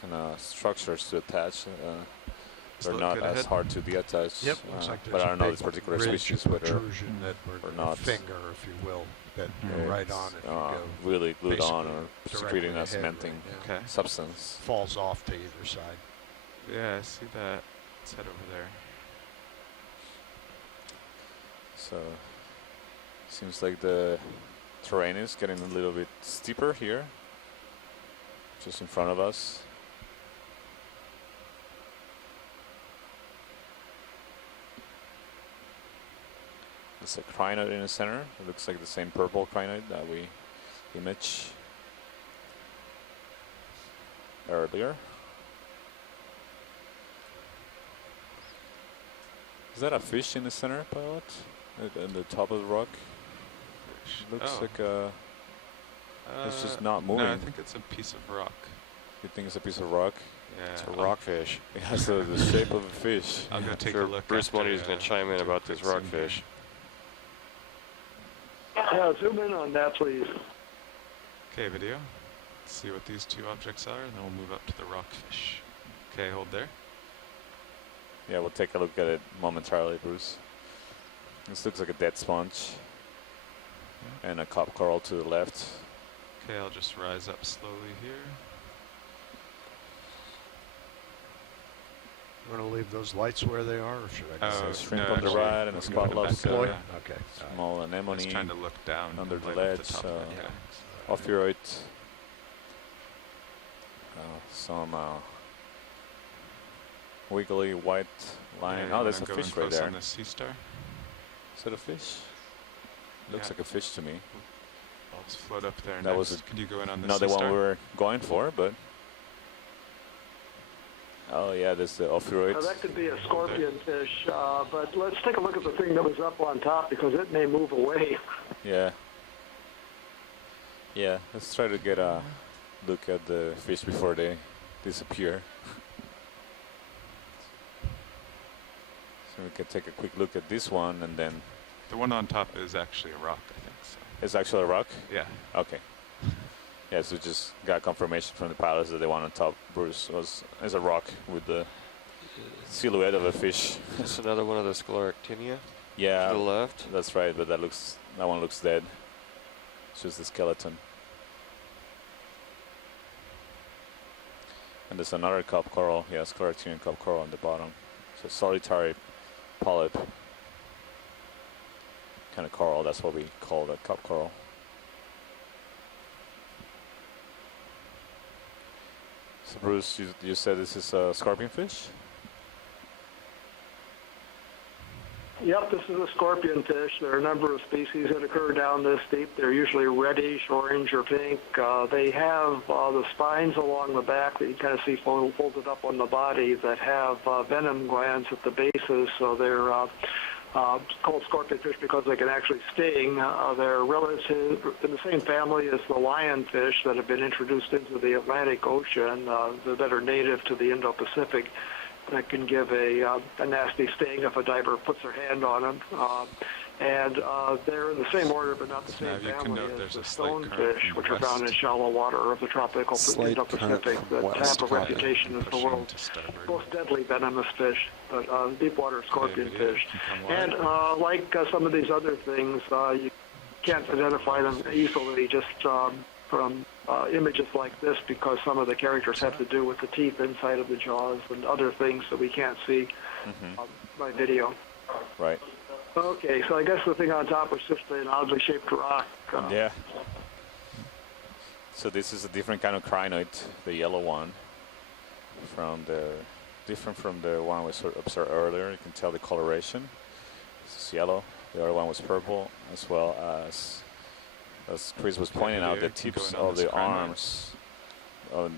kind of structures to attach. They're look not good as ahead. hard to detach. Yep, looks like but there's I a don't know big this particular ridge species of whether protrusion that or a not. finger, if you will, that you're right on if you go. Really glued on or basically secreting a directly ahead cementing right now. Okay. substance. Falls off to either side. Yeah, I see that. Let's head over there. So seems like the terrain is getting a little bit steeper here, just in front of us. There's a crinoid in the center. It looks like the same purple crinoid that we imaged earlier. Is that a fish in the center, pilot? At the top of the rock? Looks like a... it's just not moving. No, I think it's a piece of rock. You think it's a piece of rock? Yeah. It's a rockfish. It has the shape of a fish. I'll go take Sure, a look. Bruce after, Money's going to chime in do a about this quick zoom here. rockfish. Yeah, zoom in on that, please. Okay, video. Let's see what these two objects are, and then we'll move up to the rockfish. Okay, hold there. Yeah, we'll take a look at it momentarily, Bruce. This looks like a dead sponge. Yeah. And a cop coral to the left. Okay, I'll just rise up slowly here. You want to leave those lights where they are, or should I go? So shrimp no, on the actually, right and a we can spot go back lobster. up. Okay. Small I was anemone. trying to look down under the light up ledge, top. so ophiuroid. Some wiggly white line. Yeah, Oh, there's a go fish in right close there. on the sea star. Is that a fish? Looks Yeah. like a fish to me. I'll just float up there. That was next. Could you go in on the Not the sea one star? we were going for, but... Oh yeah, there's the ophiuroid. Now, that could be a scorpion fish, but let's take a look at the thing that was up on top because it may move away. Yeah. Yeah, let's try to get a look at the fish before they disappear. So we can take a quick look at this one and then... The one on top is actually a rock, I think. So. It's actually a rock? Yeah. Okay. Yeah, so just got confirmation from the pilots that the one on top, Bruce, is a rock with the silhouette of a fish. That's another one of the Scleractinia Yeah, to the left. that's right, but that one looks dead. It's just the skeleton. And there's another cup coral, yeah, Scleractinian cup coral on the bottom. So solitary polyp kind of coral, that's what we call the cup coral. So Bruce, you said this is a scorpion fish? Yep, this is a scorpion fish. There are a number of species that occur down this deep. They're usually reddish, orange, or pink. They have the spines along the back that you kind of see folded up on the body that have venom glands at the bases, so they're called scorpion fish because they can actually sting. They're relative in the same family as the lionfish that have been introduced into the Atlantic Ocean that are native to the Indo-Pacific. That can give a nasty sting if a diver puts their hand on them. And they're in the same order, but not the same family as the stonefish, which are found in shallow water of the tropical Indo-Pacific that have a reputation as the world's most deadly venomous fish, but deep-water scorpion fish. And like some of these other things, you can't identify them easily just from images like this because some of the characters have to do with the teeth inside of the jaws and other things that we can't see by video. Right. Okay, so I guess the thing on top was just an oddly shaped rock. Yeah. So this is a different kind of crinoid, the yellow one, different from the one we observed earlier. You can tell the coloration. This is yellow. The other one was purple, as well as Chris was pointing out, the tips of the arms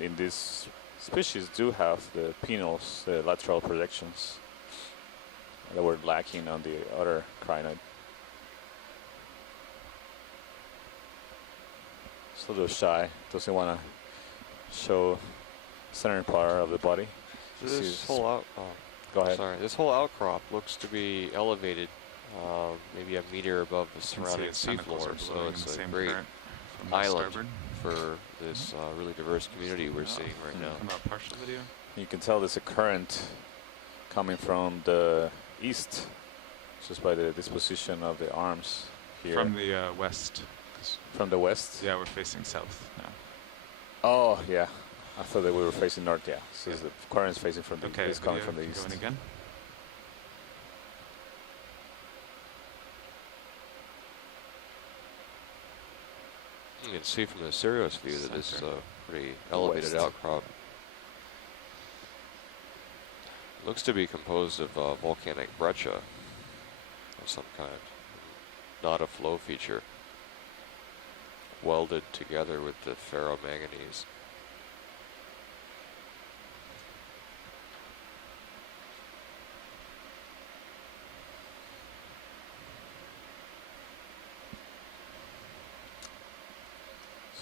in this species do have the penals, the lateral projections that were lacking on the other crinoid. It's a little shy, doesn't want to show center part of the body. This whole Go ahead. Sorry, this whole outcrop looks to be elevated maybe a meter above the surrounding seafloor, so it's a great island for this really diverse community we're seeing right now. Come out partial video. You can tell there's a current coming from the east, just by the disposition of the arms here. From the west. 'Cause, From the west? yeah, we're facing south now. Oh, yeah. I thought that we were facing north, yeah. So the current is facing from the Okay, is coming video from the can east. go in again. You can see from the Sirius view that this is a pretty elevated West. outcrop. Looks to be composed of volcanic breccia of some kind, not a flow feature, welded together with the ferromanganese.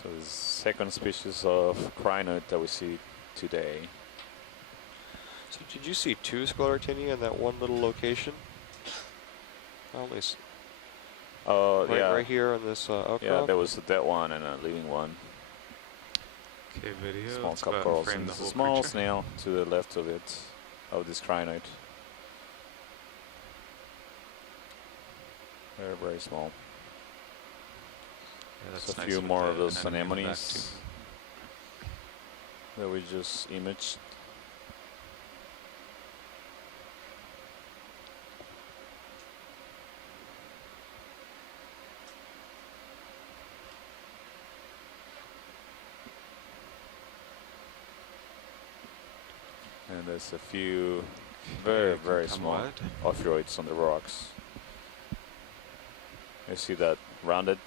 So the second species of crinoid that we see today. So did you see 2 Sclerotinia in that one little location? I only Yeah. right here on this outcrop? Yeah, there was a dead one and a living one. Okay, video. Small Let's go cup ahead and corals. frame And the there's a whole small creature. snail to the left of it, of this crinoid. Very, very small. Yeah, that's There's a nice few with more the of those anemone in the back, anemones that we just imaged. And there's a few very, Okay, very come small wide. ophiroids on the rocks. You see that rounded,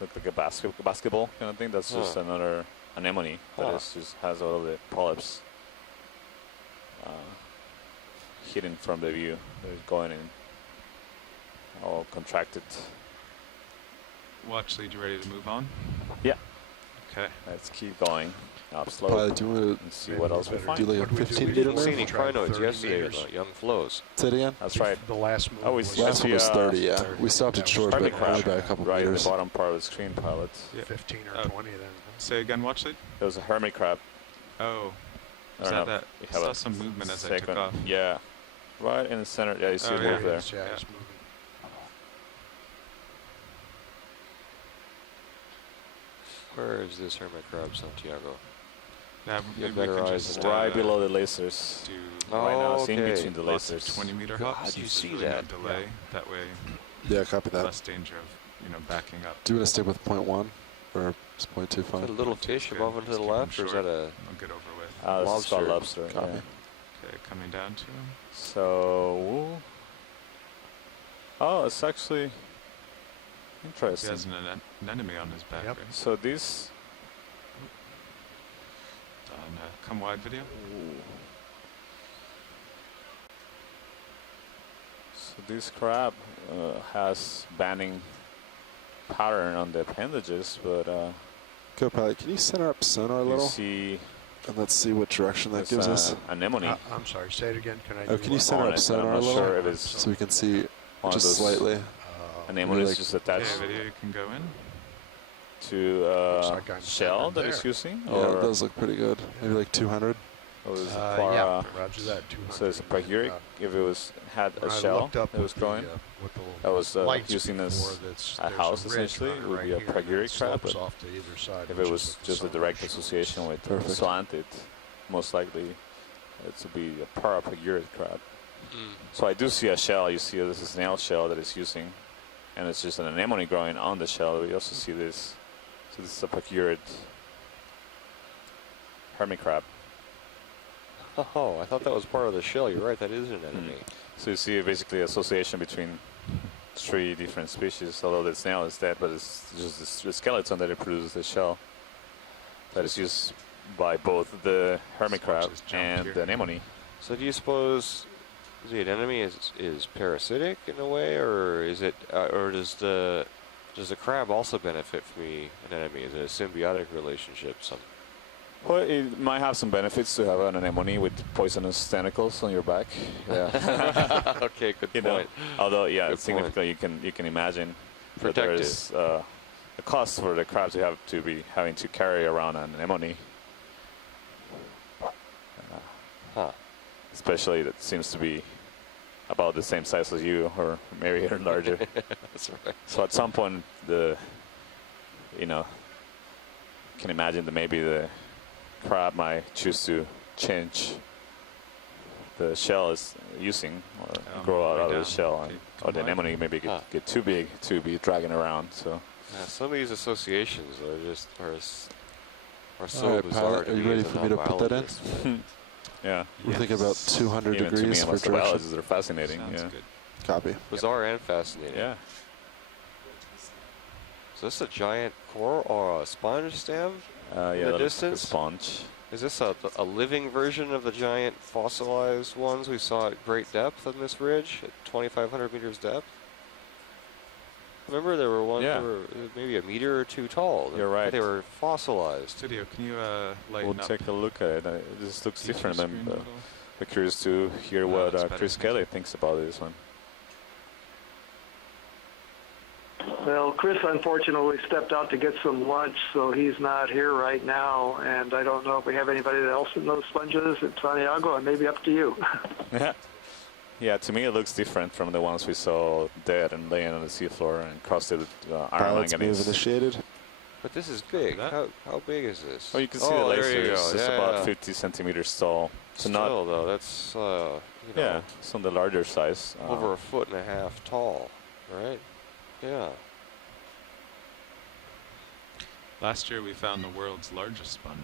look like a basketball kind of thing? That's just another anemone that is just has all of the polyps hidden from the view. They're going in, all contracted. Watch lead, you ready to move on? Yeah. Okay. Let's keep going up slow Pilot, do you want and see Maybe what we else we better find. to do like What a do we do? 15 We meter Didn't see move? any Try crinoids 30 yesterday in meters. the young flows. Say it again? That's right. The last move Oh, we was see- Last one was 30, yeah. 30. We stopped That it short, was but Hermit only crab, by a couple right in the meters. bottom part of the screen, pilot. Yeah. 15 or Oh. 20 then. Say again, watch lead. There was a hermit crab. Oh. I Is don't that know. that? We I have saw a some movement as I took second- off. Yeah, right in the center. Yeah, you see Oh, it yeah. move there. Yeah, Yeah. it's moving. Where is this hermit crab, Santiago? Yeah, You maybe have we better can eyes just than Right below the lasers. do Right now, it's in okay. between the lots of lasers. 20-meter God, hops. you since see there's really that. no delay. That way, Yeah, copy that. less danger of backing up. Do you want to stick with 0.1 or is 0.2 Is that fine? a little fish Good. above and to Just the keep 'em left, or is short. that a... I'll get over with. This is called Lobster. lobster. Copy. Yeah. Okay, coming down to him. So, oh, it's actually He interesting. has an enemy on his back, Yep. right? So this, On come wide video. so this crab has banding pattern on the appendages, but Go, pilot. Can you center up sonar a you little? see And let's see what direction that this gives us. anemone. I'm sorry, say it again. Can I Oh, do can you what? center on up it, sonar I'm a not little? sure if it's So we can see one of just those slightly. anemones like- just Okay, attached video, you can go in. to Looks like I'm shell centered that it's there. using, Yeah, or it does look pretty good. Maybe like 200. or was it yeah, roger that. 200. so it's a paguric. If it had when a I shell looked up that was with growing, with the that was lights using as before, a there's house, ridge essentially, running it would right be a here, and paguric it crab, slopes but off to either side, if which it is was what the just a sonar direct shows. association with Perfect. slanted, most likely it would be a parapaguric crab. Mm. So I do see a shell. You see this is a snail shell that it's using, and it's just an anemone growing on the shell. We also see this. So this is a pagurid hermit crab. Oh, I thought that was part of the shell. You're right, that is an enemy. So you see basically association between 3 different species, although the snail is dead, but it's just the skeleton that it produces the shell that is used by both the hermit Let's watch crab this jump and here. the anemone. So do you suppose the anemone is parasitic in a way, or is it, or does the crab also benefit from the anemone? Is it a symbiotic relationship? Well, it might have some benefits to have an anemone with poisonous tentacles on your back. Yeah. Okay, good You know, point. although, yeah, Good it's significant. You can imagine that Protective. there's the cost for the crabs you have to be having to carry around an anemone. Huh. Especially that seems to be about the same size as you, or maybe even larger. That's right. So at some point, you can imagine that maybe the crab might choose to change the shell is using, or grow out way of the down. shell, Okay, or the come on. anemone maybe get too big to be dragging around. So Yeah, some of these associations are so Alright, bizarre pilot, to are you me ready as a for me to put that in? non-biologist, but yeah, We're thinking about 200 even to me degrees and for most direction. biologists, they're fascinating. Sounds Yeah, good. Copy. bizarre and fascinating. yeah. So this is a giant coral or a sponge stem? Yeah, the that looks like a distance? sponge. Is this a living version of the giant fossilized ones we saw at great depth on this ridge at 2,500 meters depth? Remember there were ones Yeah. that were maybe a meter or two tall. You're right. They were fossilized. Studio, can you lighten We'll up? take a look at it. This looks T2 different. screen a little? I'm curious to hear Oh, what that's better, Chris thank you. Kelly thinks about this one. Well, Chris unfortunately stepped out to get some lunch, so he's not here right now. And I don't know if we have anybody else in those sponges at Santiago, and maybe up to you. Yeah. Yeah, to me it looks different from the ones we saw dead and laying on the seafloor and crusted with iron Pilot's move manganese. initiated. But this is big. that? How big is this? Oh, you can see oh, the there you lasers. go. It's Yeah, about yeah. 50 centimeters tall. So Still, though, that's yeah, it's on the larger size. over 1.5 feet tall, right? Yeah. Last year we found the world's largest sponge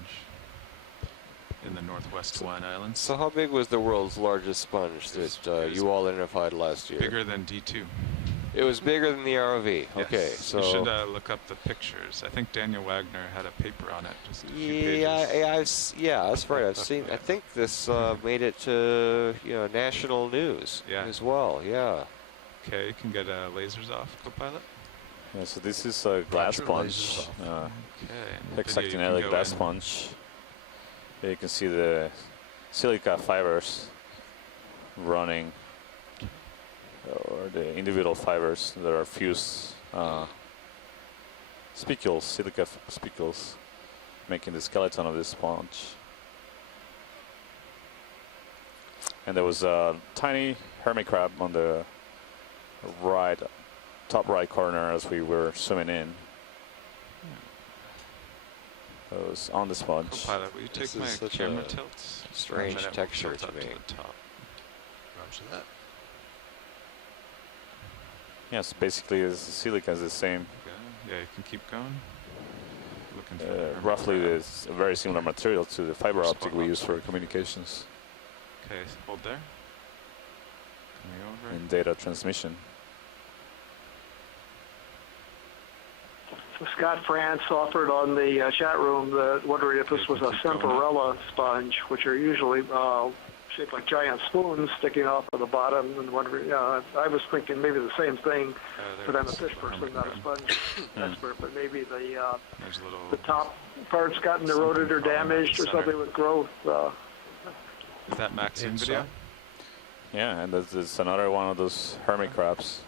in the northwest Hawaiian Islands. So how big was the world's largest sponge It was- that it was you all identified last year? Bigger than D2. It was bigger than the ROV. Okay, Yes. so You should look up the pictures. I think Daniel Wagner had a paper on it. Just a few yeah, pages. yeah, that's right. I've seen. I think this made it to national news Yeah. as well. Yeah. Okay, you can get lasers off, co-pilot. Yeah, so this is a glass your lasers sponge. off. Okay. Hexactinelli glass sponge. Here you can see the silica fibers running, or the individual fibers that are fused, spicules, silica spicules, making the skeleton of this sponge. And there was a tiny hermit crab on the top right corner as we were swimming in. It was on the sponge. Co-pilot, will you take This my is such camera a tilts? strange And then it will texture tilt to up me. the top. Roger that. Yes, basically the silica is the same. Okay. Yeah, you can keep going. Looking for the hermit Roughly, crab. it's a very similar material to the fiber Spot optic we on. use for communications Okay, hold there. Coming over. and data transmission. So Scott France offered on the chat room wondering if this was a Keep going up. Semperella sponge, which are usually shaped like giant spoons sticking off of the bottom, and wondering. I was thinking maybe the same thing, There but I'm it a is, fish the person, hermit not a crab. sponge expert. But maybe There's a little. the top part's gotten eroded or Something falling damaged or off the something center. with growth. Is that Maxine Inside. video? Yeah, and there's another one of those hermit crabs.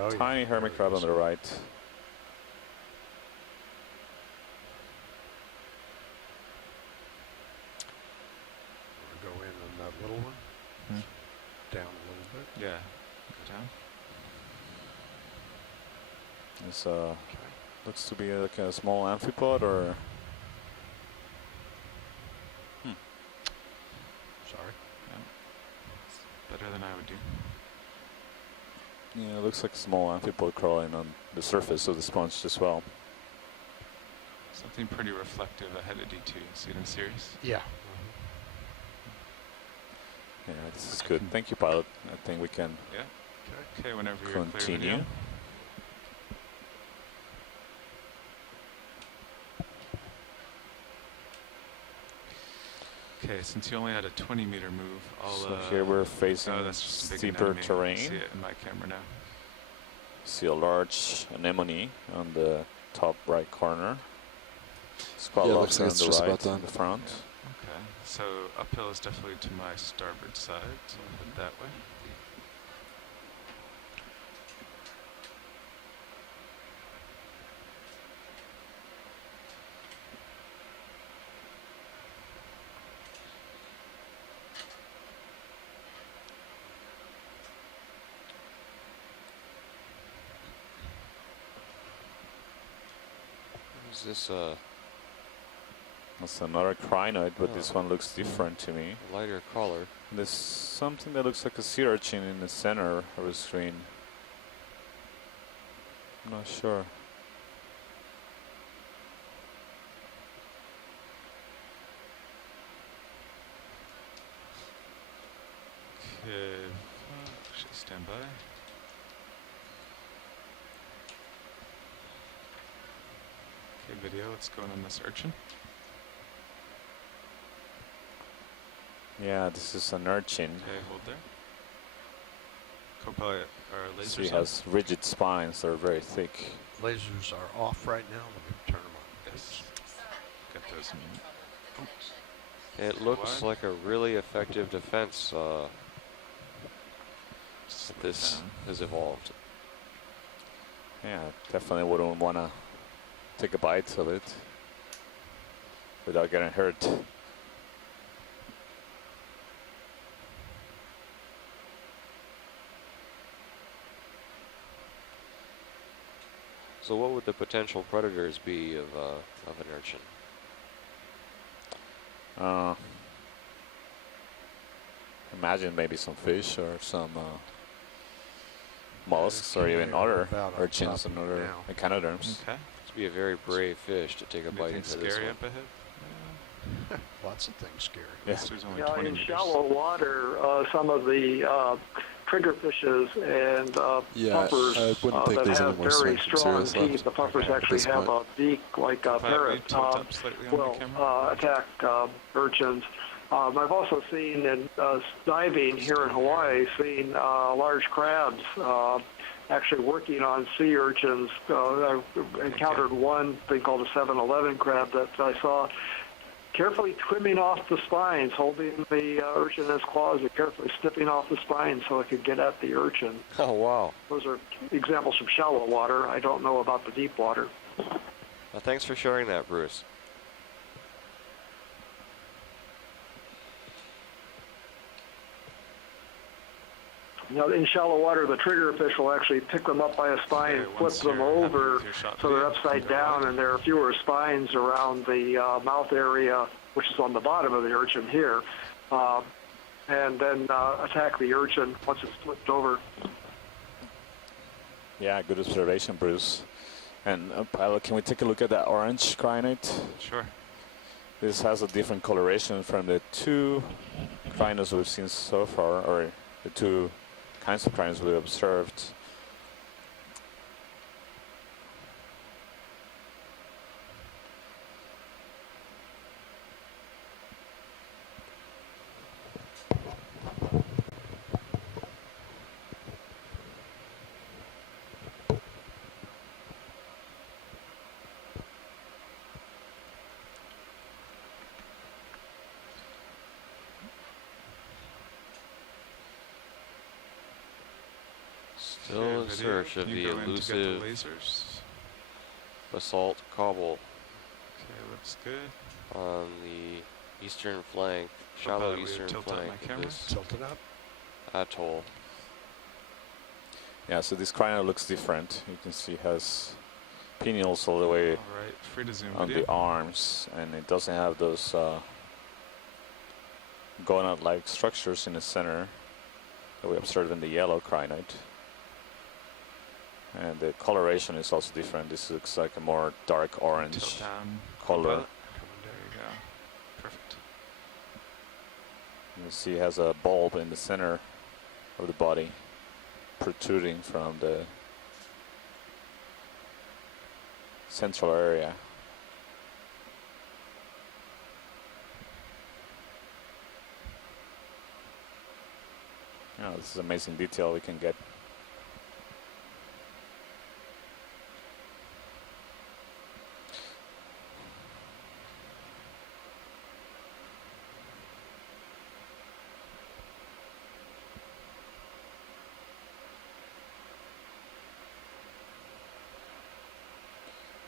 Oh, yeah. Tiny hermit crab on the right. Go in on that little one. Hmm. Down a little bit. Yeah. Go down. This looks to be like a small amphipod, or Sorry. Better than I would do. yeah, it looks like a small amphipod crawling on the surface of the sponge as well. Something pretty reflective ahead of D2. See it in series? Yeah. Yeah, this is good. Thank you, pilot. I think we can Yeah. Okay, whenever you're clear continue. video. Okay, since you only had a 20-meter move, I'll. So here we're facing oh, that's just a big steeper anemone. I terrain. see it in my camera now. See a large anemone on the top right corner. Squat Yeah, it looks lobster like on it's the just right about done. in the front. Okay, so uphill is definitely to my starboard side, so I'll head that way. Is this That's another crinoid, but this Oh. one looks different to me. lighter color? There's something that looks like a sea urchin in the center of the screen. I'm not sure. Okay, actually stand by. Okay, video, let's go in on this urchin. Yeah, this is an urchin. Okay, hold there. Co-pilot, our So lasers he on. has rigid spines that are very thick. Lasers are off right now. Let me turn them on. Yes. Got those in. It looks Wide. like a really effective defense Slow it this down. has evolved. Yeah, definitely wouldn't want to take a bite of it without getting hurt. So what would the potential predators be of an urchin? Imagine maybe some fish or some mollusks or Okay, even we're other about on urchins top and of it other now. echinoderms. Okay. To be a very brave fish to take a bite Anything into this scary one. up ahead? Lots of things scary. Yeah. This was only Yeah, 20 in meters. shallow water, some of the triggerfishes and Yeah, puffers I wouldn't think that there's any have more very swing strong series left teeth, the puffers Okay. actually this have point. a beak like a Pilot, will you parrot, tilt up slightly on will the camera? attack urchins. I've also seen in diving here in Hawaii, seen large crabs actually working on sea urchins. I encountered one thing called a 711 crab that I saw carefully trimming off the spines, holding the urchin in his claws and carefully snipping off the spines so it could get at the urchin. Oh wow! Those are examples from shallow water. I don't know about the deep water. Well, thanks for sharing that, Bruce. You know, in shallow water, the triggerfish will actually pick them up by a spine Okay, and flip once them you're happy over with your shot so they're video, upside go down wide. and there are fewer spines around the mouth area, which is on the bottom of the urchin here, and then attack the urchin once it's flipped over. Yeah, good observation, Bruce. And pilot, can we take a look at that orange crinoid? Sure. This has a different coloration from the two crinoids we've seen so far, or the two kinds of crinoids we've observed. Still Okay, in video. search of Can the you go in to get the elusive lasers? basalt cobble Okay, looks good. on the eastern flank, shallow Co-pilot, will you eastern tilt up flank my of camera? this Tilt it up. atoll. Yeah, so this crinoid looks different. You can see it has pinions all the way All right, free to zoom on video. the arms, and it doesn't have those gonad-like structures in the center that we observed in the yellow crinoid. And the coloration is also different. This looks like a more dark orange Tilt down. color. Co-pilot. There you go. Perfect. You see it has a bulb in the center of the body protruding from the central area. Oh, this is amazing detail we can get.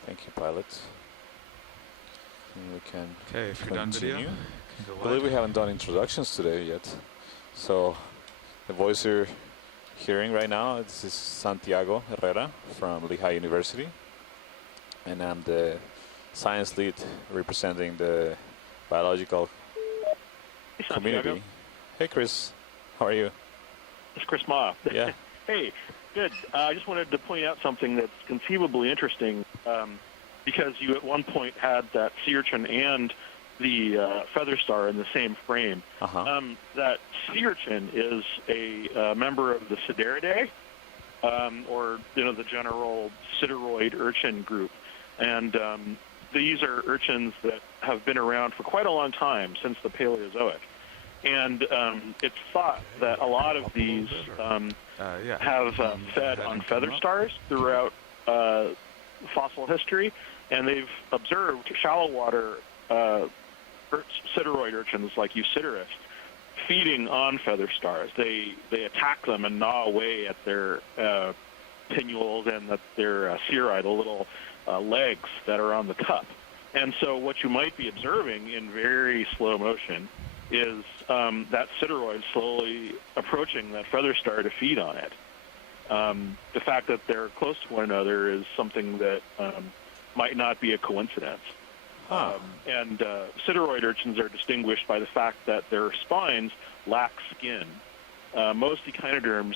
Thank you, pilot. And we can Okay, if you're done video, continue. you can go I believe wide. we haven't done introductions today yet. So the voice you're hearing right now, this is Santiago Herrera from Lehigh University. And I'm the science lead representing the biological community. Hey, Chris, how are you? It's Chris Ma. Yeah. Hey, good. I just wanted to point out something that's conceivably interesting, because you at one point had that sea urchin and the feather star in the same frame. That sea urchin is a member of the Sideridae, or the general sideroid urchin group, and these are urchins that have been around for quite a long time, since the Paleozoic. And it's thought that a lot of these have fed on feather stars throughout fossil history, and they've observed shallow water sideroid urchins like Eusiderus feeding on feather stars. They attack them and gnaw away at their pinnules and at their cirri, the little legs that are on the cup. And so what you might be observing in very slow motion is that sideroid slowly approaching that feather star to feed on it. The fact that they're close to one another is something that might not be a coincidence. And sideroid urchins are distinguished by the fact that their spines lack skin. Most echinoderms,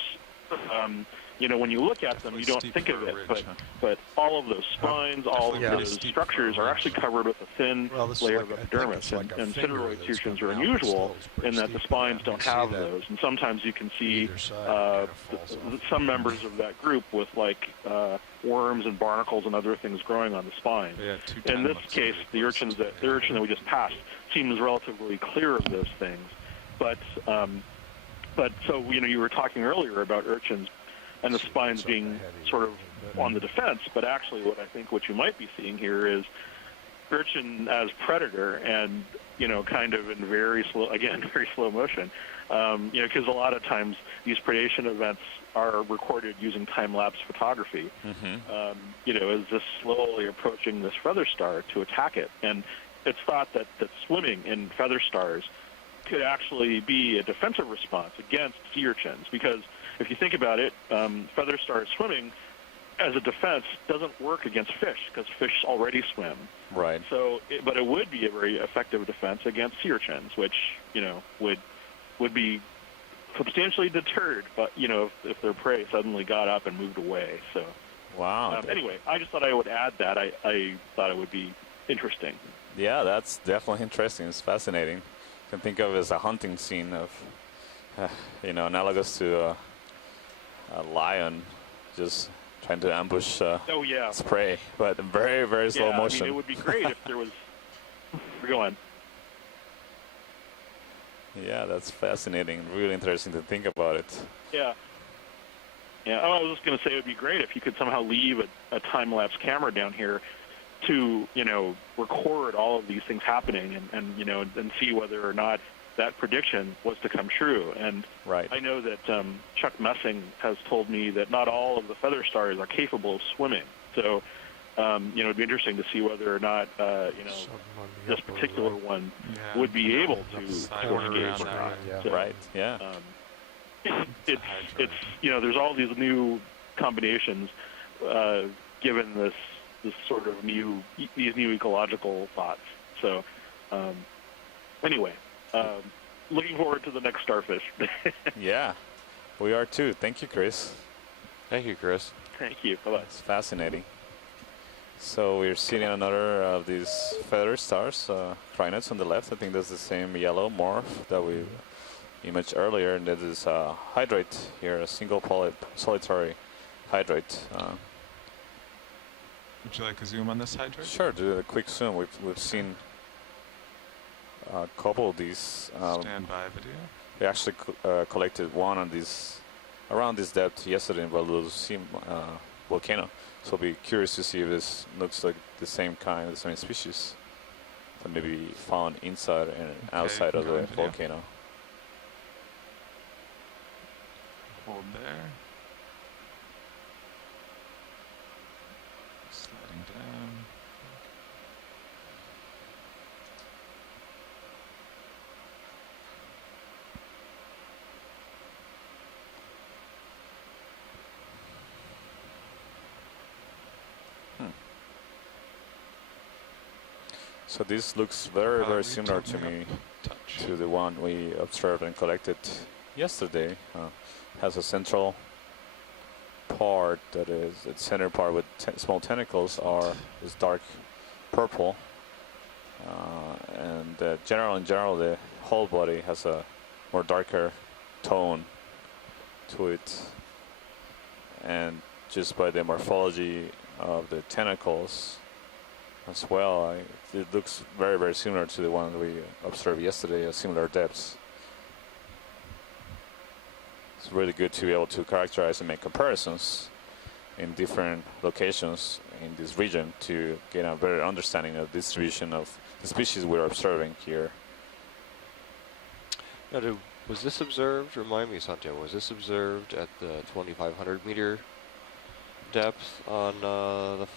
when you look at them, you don't think of it, but all of those spines, all of those structures are actually covered with a thin layer of epidermis. And sideroid sea urchins are unusual in that the spines don't have those. And sometimes you can see some members of that group with worms and barnacles and other things growing on the spine. In this case, the urchin that we just passed seems relatively clear of those things. But so you were talking earlier about urchins and the spines being sort of on the defense, but actually what you might be seeing here is urchin as predator, and kind of in very slow motion, because a lot of times these predation events are recorded using time-lapse photography. Is this slowly approaching this feather star to attack it, and it's thought that swimming in feather stars could actually be a defensive response against sea urchins, because if you think about it, feather star swimming as a defense doesn't work against fish, because fish already swim. Right. So, but it would be a very effective defense against sea urchins, which would be substantially deterred, but if their prey suddenly got up and moved away. So, wow. Anyway, I just thought I would add that. I thought it would be interesting. Yeah, that's definitely interesting. It's fascinating. You can think of it as a hunting scene of, analogous to a lion just trying to ambush its prey, but in very, very slow motion. I mean, it would be great if there was... Go on. Yeah, that's fascinating. Really interesting to think about it. Yeah. Oh, I was just going to say it would be great if you could somehow leave a time-lapse camera down here to, record all of these things happening and see whether or not that prediction was to come true. And I know that Chuck Messing has told me that not all of the feather stars are capable of swimming. So, it'd be interesting to see whether or not, this particular one would be able to escape or not. So, right, yeah. It's there's all these new combinations given this sort of these new ecological thoughts. So, anyway. Looking forward to the next starfish. Yeah, we are too. Thank you, Chris. Thank you, Chris. Thank you. Bye-bye. It's fascinating. So we're seeing another of these feather stars, crinoids on the left. I think that's the same yellow morph that we imaged earlier. And that is hydrate here, a single polyp, solitary hydrate. Would you like a zoom on this hydrate? Sure, do a quick zoom. We've seen a couple of these. Standby video. We actually collected one on these around this depth yesterday in Valdosim volcano. So I'll be curious to see if this looks like the same kind, the same species that maybe found inside and outside of the volcano. Hold there. Sliding down. So this looks very, we very similar to took me me up a touch. to the one we observed and collected yesterday. Has a central part that is the center part with small tentacles is dark purple, and in general the whole body has a more darker tone to it, and just by the morphology of the tentacles as well, it looks very, very similar to the one we observed yesterday at similar depths. It's really good to be able to characterize and make comparisons in different locations in this region to get a better understanding of the distribution of the species we're observing here. Now, was this observed? Remind me, Santiago. Was this observed at the 2,500 meter depth on the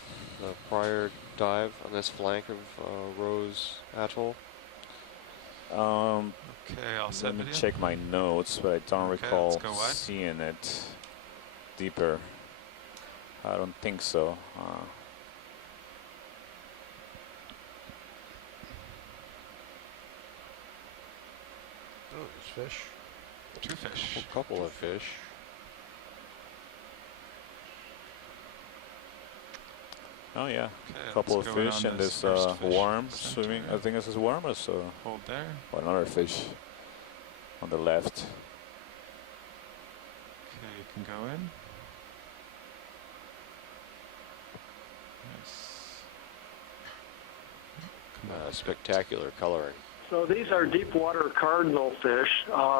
prior dive on this flank of Rose Atoll? Okay, all set Let me video. check my notes, but I don't Okay, recall let's go wide. seeing it deeper. I don't think so. Oh, there's fish. Two fish. A couple of fish. Oh yeah, Okay, a couple of let's go in fish on and this this first fish worm in the center. swimming. I think this is a worm or so. Hold there. Or another fish on the left. Okay, you can go in. Nice. Come on. Spectacular coloring. So these are deep water cardinal fish.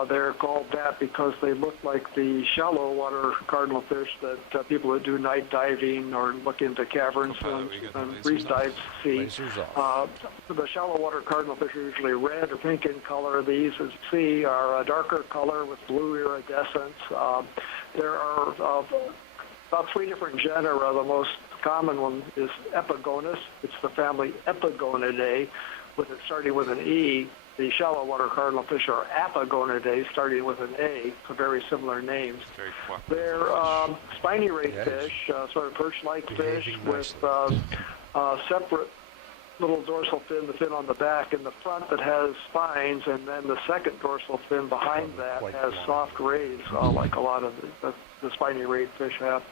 They're called that because they look like the shallow water cardinal fish that people that do night diving or look into caverns Copilot, we got the and lasers reef off. dives see. Lasers off. The shallow water cardinal fish are usually red or pink in color. These, as you see, are a darker color with blue iridescence. There are about 3 different genera. The most common one is Epigonus. It's the family Epigonidae, with it starting with an E. The shallow water cardinal fish are Apigonidae, starting with an A. So very similar names. Very cooperative. They're spiny ray Yeah, fish, sort of perch-like fish behaving with nicely. separate little dorsal fin, the fin on the back in the front that has spines, and then the second dorsal fin behind that Quite has long. soft rays, like a lot of the spiny rayed fish have.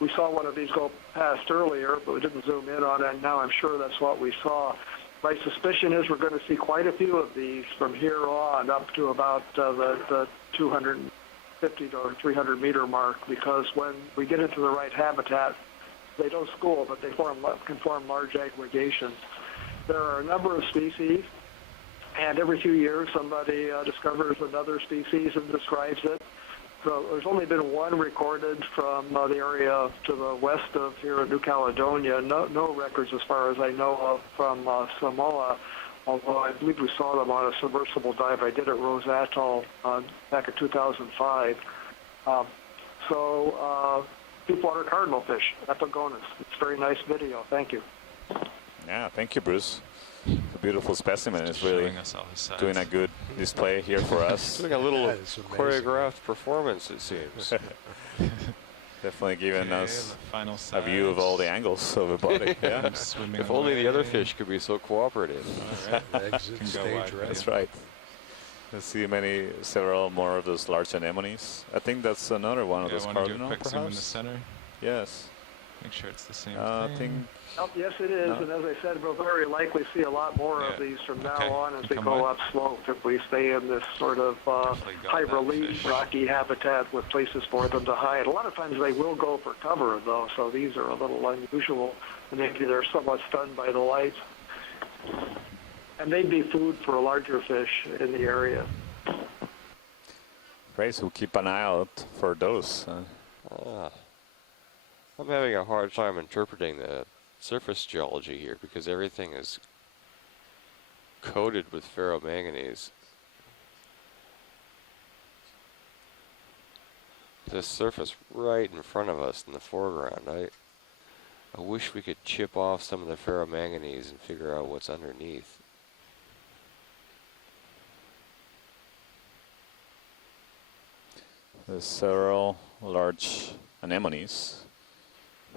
We saw one of these go past earlier, but we didn't zoom in on it, and now I'm sure that's what we saw. My suspicion is we're going to see quite a few of these from here on up to about the 250 or 300 meter mark, because when we get into the right habitat, they don't school, but they can form large aggregations. There are a number of species, and every few years somebody discovers another species and describes it. So there's only been one recorded from the area to the west of here in New Caledonia. No records, as far as I know of, from Samoa, although I believe we saw them on a submersible dive I did at Rose Atoll back in 2005. Deepwater cardinal fish, Epigonus. It's a very nice video. Thank you. Yeah, thank you, Bruce. It's a beautiful specimen. It's really Showing us all his sides. doing a good display here for us. Doing a little That is amazing. choreographed performance, it seems. Definitely giving Okay, us the final a view of all the sides. angles of the body. Yeah, I'm swimming If only the other away. fish could be so cooperative. All right. Exit Can go stage wide, right. that's right. Let's see several more of those large anemones. I think that's another one of Yeah, those I want to do a cardinal, quick zoom in the perhaps. center. Yes. Make sure it's the same I thing. think Yes, it is, No. and as I said, we'll very likely see a lot more of Yeah. these from Okay. now on as You we come go by. upslope. If we stay in this sort of Definitely got high that relief, fish. rocky habitat with places for them to hide. A lot of times they will go for cover, though, so these are a little unusual. Maybe they're somewhat stunned by the lights. And they'd be food for larger fish in the area. great. So we'll keep an eye out for those. I'm having a hard time interpreting the surface geology here because everything is coated with ferromanganese. This surface right in front of us in the foreground. I wish we could chip off some of the ferromanganese and figure out what's underneath. There's several large anemones.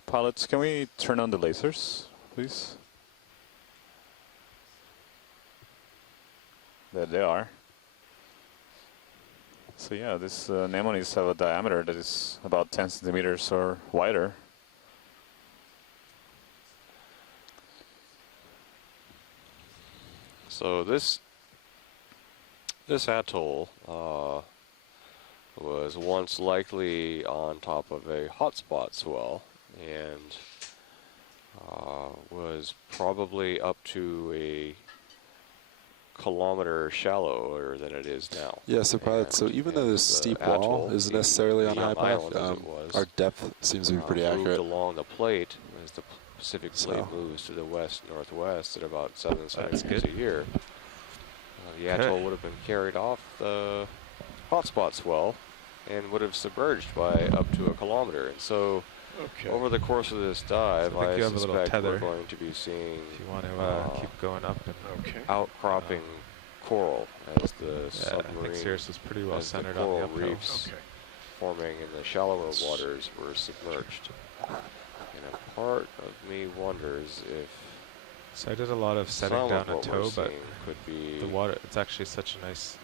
Pilots, can we turn on the lasers, please? There they are. So yeah, these anemones have a diameter that is about 10 centimeters or wider. So this atoll was once likely on top of a hotspot swell and was probably up to a kilometer shallower than it is now. Yeah, so pilot, so even though this steep wall isn't necessarily on high path, our depth seems to be pretty moved accurate. along the plate as the Pacific plate moves to the west-northwest at about 7 centimeters a year. The atoll would have been carried off the hotspot swell and would have submerged by up to a kilometer. And so over the course of this dive, So I think you have a little suspect tether we're going to be seeing if you want to keep going up and outcropping coral as the I submarine, think Sirius is pretty well as the centered on the coral uphill. reefs forming in the shallower waters were submerged. And a part of me wonders if So I did a lot of setting some down of a what we're toe, but seeing could be the water, it's actually such a nice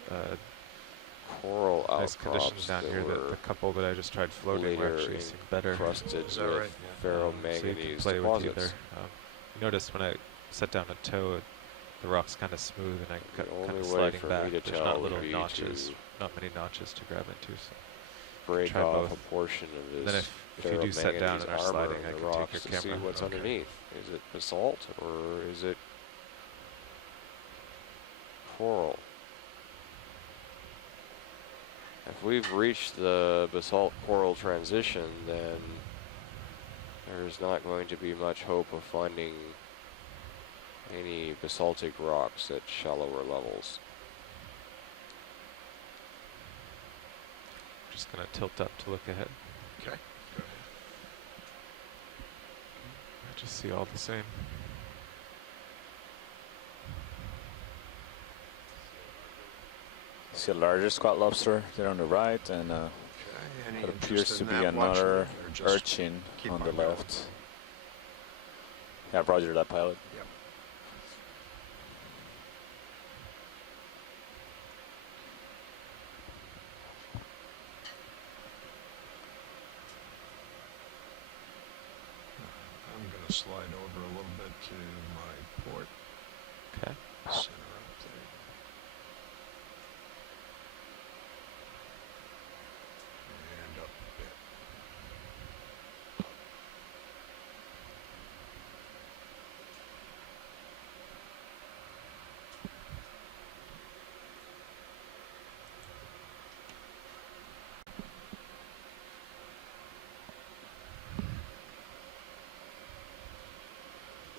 coral nice conditions outcrops down that here that were the couple that I just tried floating were later actually seem better. encrusted Is that with right? So you ferromanganese can play with either. deposits. You notice when I set down a toe, the rock's kind of smooth and I The got only kind of way sliding for back. me to There's tell not would little be notches, to not many notches to grab into. So break try off both. a portion of And this then if you do set down ferromanganese and are armor sliding, in I the can take rocks your to see camera. what's underneath. Is it basalt or is it coral? If we've reached the basalt coral transition, then there's not going to be much hope of finding any basaltic rocks at shallower levels. Just gonna tilt up to look ahead. Okay. I just see all the same. See a larger squat lobster there on the right, and Any what appears interest to in be that watching another it, or just urchin keep on on the going? left. Yeah, roger that, pilot. Yep. I'm going to slide over a little bit to my port. Okay. Center up there. And up a bit.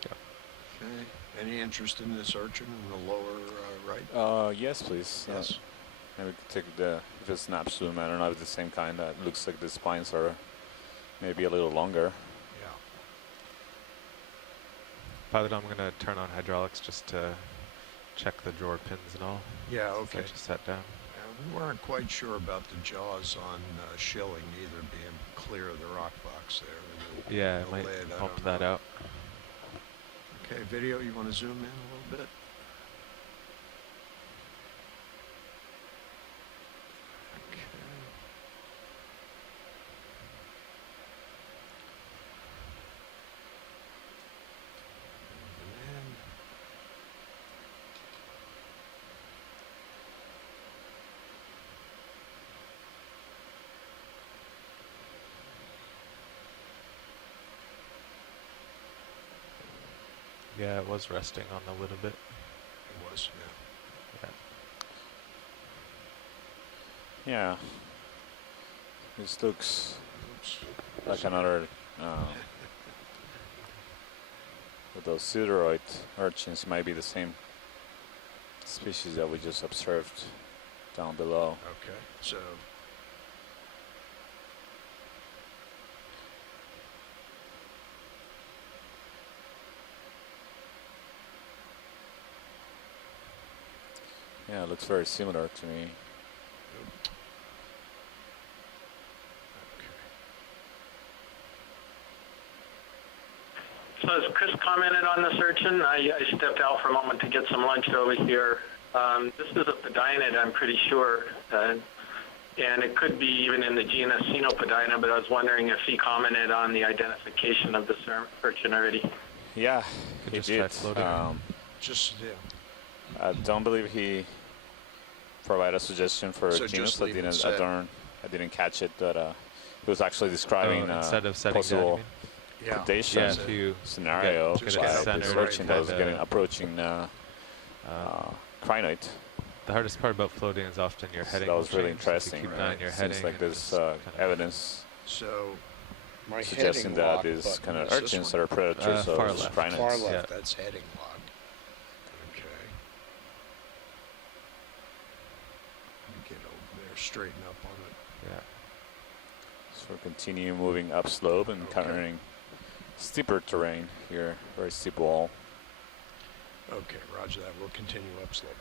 Okay. Any interest in this urchin in the lower right? Yes, please. Yes. Maybe we could take the, if it's snap zoom, I don't know if it's the same kind. That looks like the spines are maybe a little longer. Yeah. Pilot, I'm gonna turn on hydraulics just to check the drawer pins and all. Yeah, So okay. I just sat down. We weren't quite sure about the jaws on shilling either, being clear of the rock box there. The- Yeah, the I might lid, I bump don't that know. out. Okay, video, you want to zoom in a little bit? Okay. Moving in. Yeah, it was resting on a little bit. It was, yeah. Yeah. Yeah. This looks Oops. like another with those pseudoid urchins might be the same species that we just observed down below. Okay, so Yeah, it looks very similar to me. So as Chris commented on this urchin, I stepped out for a moment to get some lunch over here. This is a pedinid, I'm pretty sure, and it could be even in the genus Cynopodina, but I was wondering if he commented on the identification of this urchin already. Yeah, he just did. Just, yeah. I don't believe he provided a suggestion for So a genus. just leave it I set. didn't catch it, but he was actually describing instead of setting down, you possible mean? Yeah. predation Yeah, if you scenario get by centered this urchin that was and, approaching crinoid. The hardest part about floating is often your So heading. that was will really change, so if interesting. you keep an eye on your heading Seems like and there's just kind of evidence So my suggesting heading that lock these button kind of is this urchins one. are predators far of left. crinoids. Far left, Yeah. that's heading lock. Okay. Get over there, straighten up on it. Yeah. So continue moving upslope and encountering steeper terrain here, very steep wall. Okay, roger that. We'll continue upslope.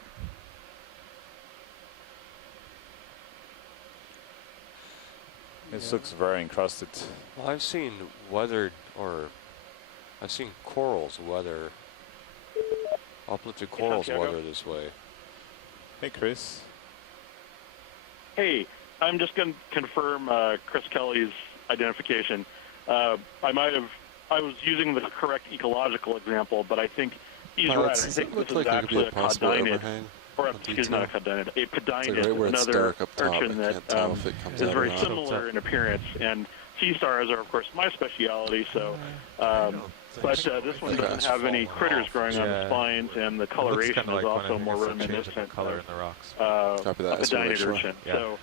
This looks very encrusted. Well, I've seen weathered, or I've seen corals weather, uplifted corals Santiago? weather this way. Hey, Chris. Hey, I'm just going to confirm Chris Kelly's identification. I was using the correct ecological example, but I think he's right. I Does think it look this like is there could be actually a a possible caudinid, overhang? or on excuse me, not a detail? caudinid, a It's like pedinid, right where it's another dark up top. I urchin that can't tell if it comes is out or very not. similar in appearance. And sea stars are, of course, my specialty. So, but this one Okay. doesn't have any critters growing on the Yeah. spines, and the It looks coloration kinda is like also when more it's a change in the reminiscent color of in the rocks. Copy a that. I just wanna make pedinid sure. urchin. Yeah. So,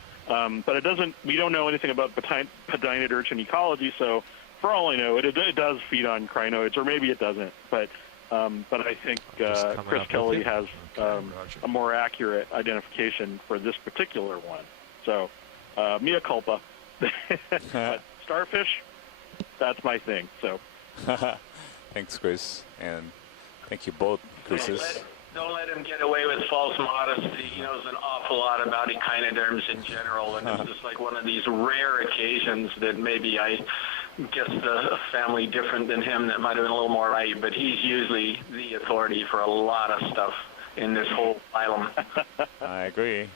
but it doesn't. We don't know anything about pedinid urchin ecology. So, for all I know, it does feed on crinoids, or maybe it doesn't. But I think Just coming Chris up with Kelly you. has Roger. a more accurate identification for this particular one. So, mea culpa. But starfish, that's my thing. So, Thanks, Chris, and thank you both, Chris's. Don't let him get away with false modesty. He knows an awful lot about echinoderms in general, and it's just like one of these rare occasions that maybe I guessed a family different than him that might have been a little more right, but he's usually the authority for a lot of stuff in this whole phylum. I agree.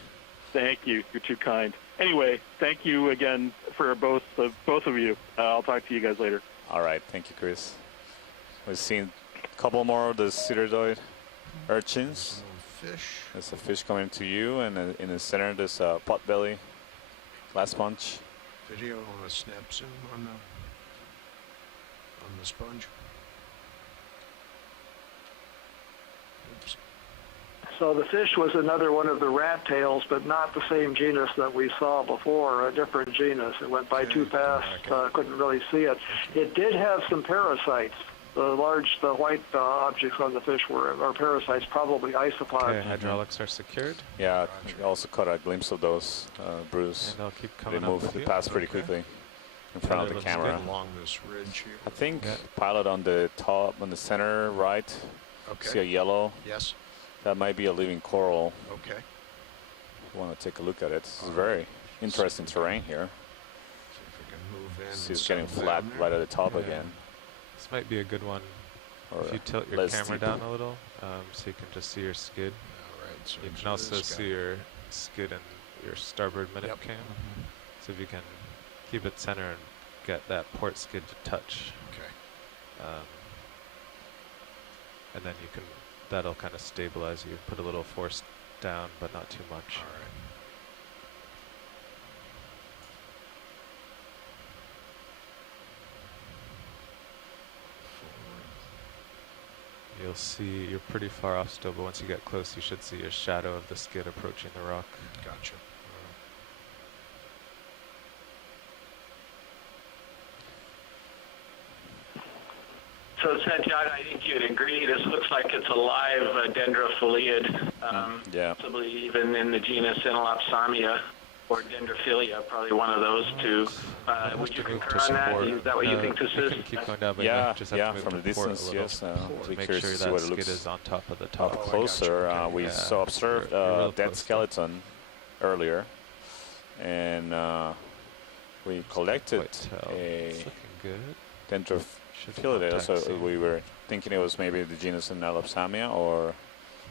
thank you. You're too kind. Anyway, thank you again for both of you. I'll talk to you guys later. All right, thank you, Chris. We've seen a couple more of the cedardoid urchins. Little fish. There's a fish coming to you, and in the center there's a potbelly glass sponge. Video on a snap zoom on the sponge. Oops. So the fish was another one of the rat tails, but not the same genus that we saw before, a different genus. It went by too fast, couldn't really see it. It did have some parasites. The white objects on the fish are parasites, probably isopods. Okay, hydraulics are secured, Yeah, I also caught a glimpse of those, Bruce. and I'll keep They coming up moved with you. past pretty Okay. quickly in front of the looks camera. good. Along this ridge here. I think Yeah. pilot on the top, on the center right, see a Okay. yellow. Yes. That might be a living coral. Okay. You want to take a look at it. This is very interesting terrain here. See if we can move in. See, and it's getting settle flat down there. right at the top Yeah. again. This might be a good one Or if you tilt your less camera steep. down a little, so you can just see your skid. All right. So You it's can also this see guy. your skid and your starboard minute Yep. cam. So if you can keep it center and get that port skid to touch, Okay. and then you can, that'll kind of stabilize you. Put a little force down, but not too much. All right. You'll see you're pretty far off still, but once you get close, you should see your shadow of the skid approaching the rock. Gotcha. So, Santiago, I think you'd agree this looks like it's a live dendrophiliid, Yeah. possibly even in the genus Enelopsamia or Dendrophilia, probably one of those two. Would you Move concur to on that? support. Is that what you think this You is? can keep going down, but Yeah, you just have yeah, to move from to the port a distance, little yes. to Be make curious sure to see that what it skid looks is on top of the up top. I got you. closer. Okay. We Yeah. saw observed You're real dead close there. skeleton earlier, and we collected Quite tell. a It's looking good. Should Dendrophilia. So contact we were thinking it was maybe the genus Enelopsamia or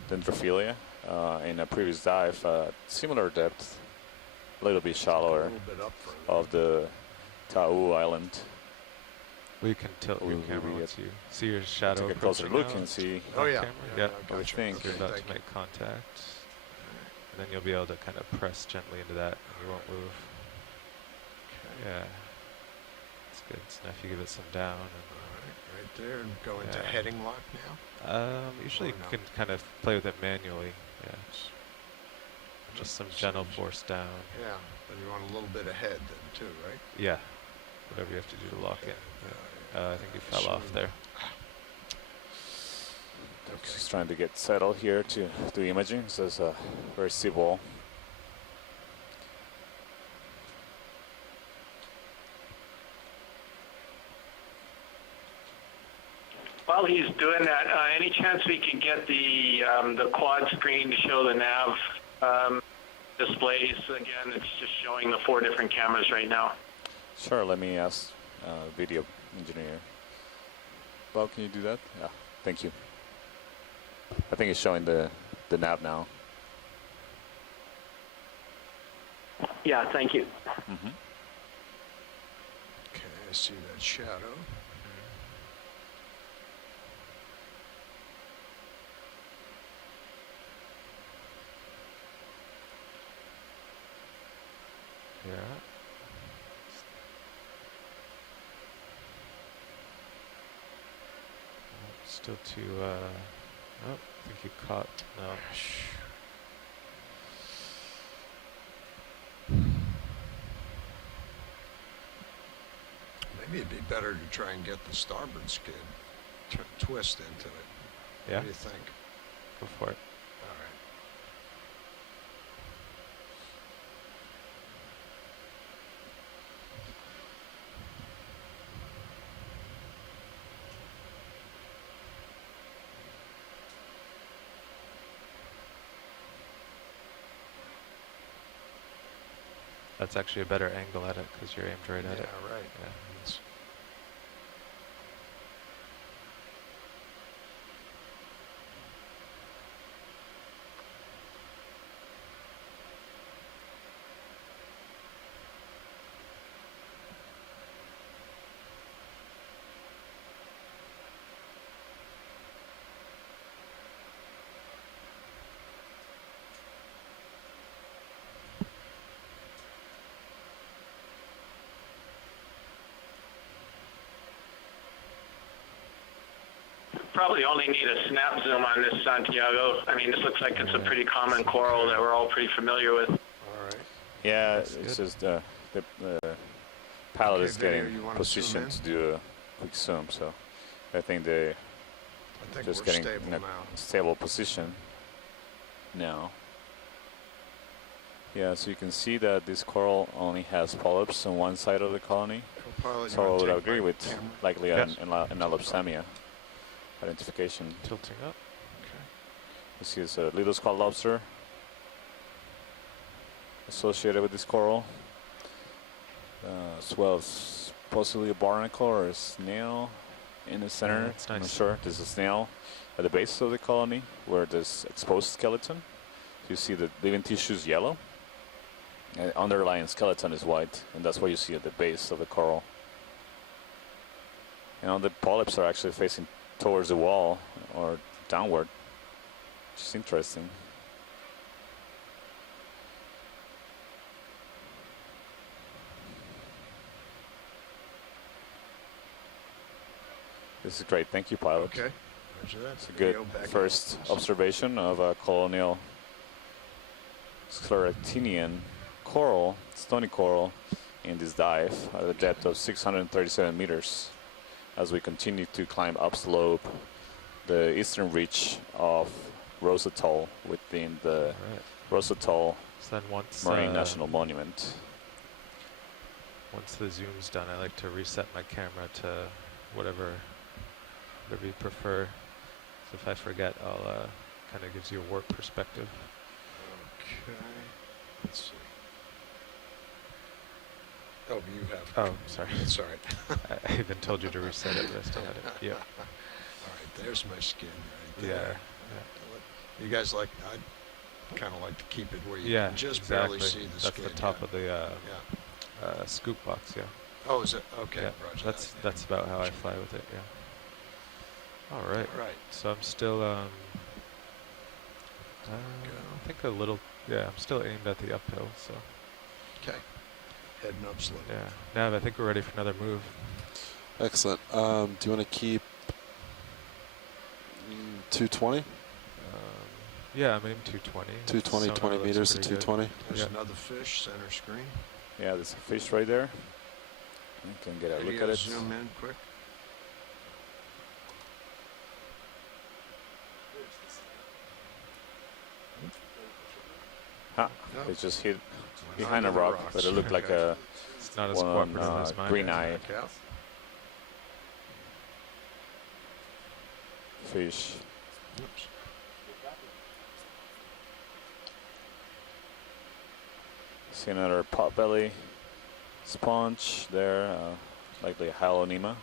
Dendrophilia. in a previous dive, similar depth, a little bit shallower, A little bit up further. of the Tau Island. We can tilt your camera once you see your shadow Take a closer approaching look now. and see. Oh yeah. Camera? Yeah. Yeah. I gotcha. think. So you're Okay, about thank to you. make contact. And then you'll be able to kind of press gently into that and you won't move. Yeah. It's good. So now if you give it some down. Right there, and go into Yeah. heading lock now. Usually Or no? you can kind of play with it manually. Yeah. Just some gentle force down. Yeah, but you want a little bit ahead then too, right? Yeah. Whatever you have to do to lock in. Yeah. I think you fell off there. Just trying to get settled here to do imaging. So it's a very steep wall. While he's doing that, any chance we could get the quad screen to show the nav displays? Again, it's just showing the 4 different cameras right now. Sure, let me ask video engineer. Bob, can you do that? Yeah, thank you. I think it's showing the nav now. Yeah, thank you. Mm-hmm. Okay, I see that shadow. Yeah. Still too, oh, I think you caught, no. Maybe it'd be better to try and get the starboard skid, twist into it. Yeah, What do you think? go for it. All right. That's actually a better angle at it because you're aimed right at Yeah, it. right. Yeah. It's- Probably only need a snap zoom on this, Santiago. I mean, this looks like it's a pretty common coral that we're all pretty familiar with. All right. Yeah, That's it's good. just the palette Okay, is Video, getting you wanna zoom positioned in? to do a quick zoom, so I think they I think just we're getting stable in a now. stable position now. Yeah, so you can see that this coral only has polyps on one side of the colony. Co-pilot, you So I wanna would take agree my with camera? likely Yes. an Alopsamia identification. Tilting up. You see it's a little scallop lobster associated with this coral, as well as possibly a barnacle or a snail in the center. that's I'm not nice. sure. There's a snail at the base of the colony where there's exposed skeleton. You see the living tissue is yellow. And underlying skeleton is white, and that's what you see at the base of the coral. And the polyps are actually facing towards the wall or downward, which is interesting. This is great. Thank you, pilot. Okay. Roger that. It's a good Video back in. first observation of a colonial scleractinian coral, stony coral, in this dive at a depth of 637 meters as we continue to climb upslope the eastern reach of Rose Atoll within the Right. Rose Atoll So then once Marine National Monument. once the zoom's done, I like to reset my camera to whatever you prefer. So if I forget, I'll kind of gives you a warp perspective. Okay. Let's see. Oh, you have. Oh, sorry. That's all right. I even told you to reset it, but I still had it. Yeah. All right, there's my skin right Yeah. there. You guys like, kind of like to keep it where you Yeah, can just exactly. barely see the That's skin. the top yeah. of the Yeah. scoop box. Yeah. Oh, is it? Okay, Yeah. roger That's about how I fly with it. Yeah. All right. All right. So I'm still I think a little. Yeah, I'm still aimed at the uphill. So. Okay. Heading up slow. Yeah. Nav, I think we're ready for another move. Excellent. Do you want to keep 220? Yeah, I'm aiming 220. 220, Sonar 20 looks meters to pretty good. 220. There's Yep. another fish, center screen. Yeah, there's a fish right there. You can get a Maybe look at it. zoom in quick. Huh. No. It just hit Went behind a under the rock, rocks. but it looked like Okay. a It's not as one cooperative as mine. green eye Back out. fish. Oops. See another potbelly sponge there, likely a halonema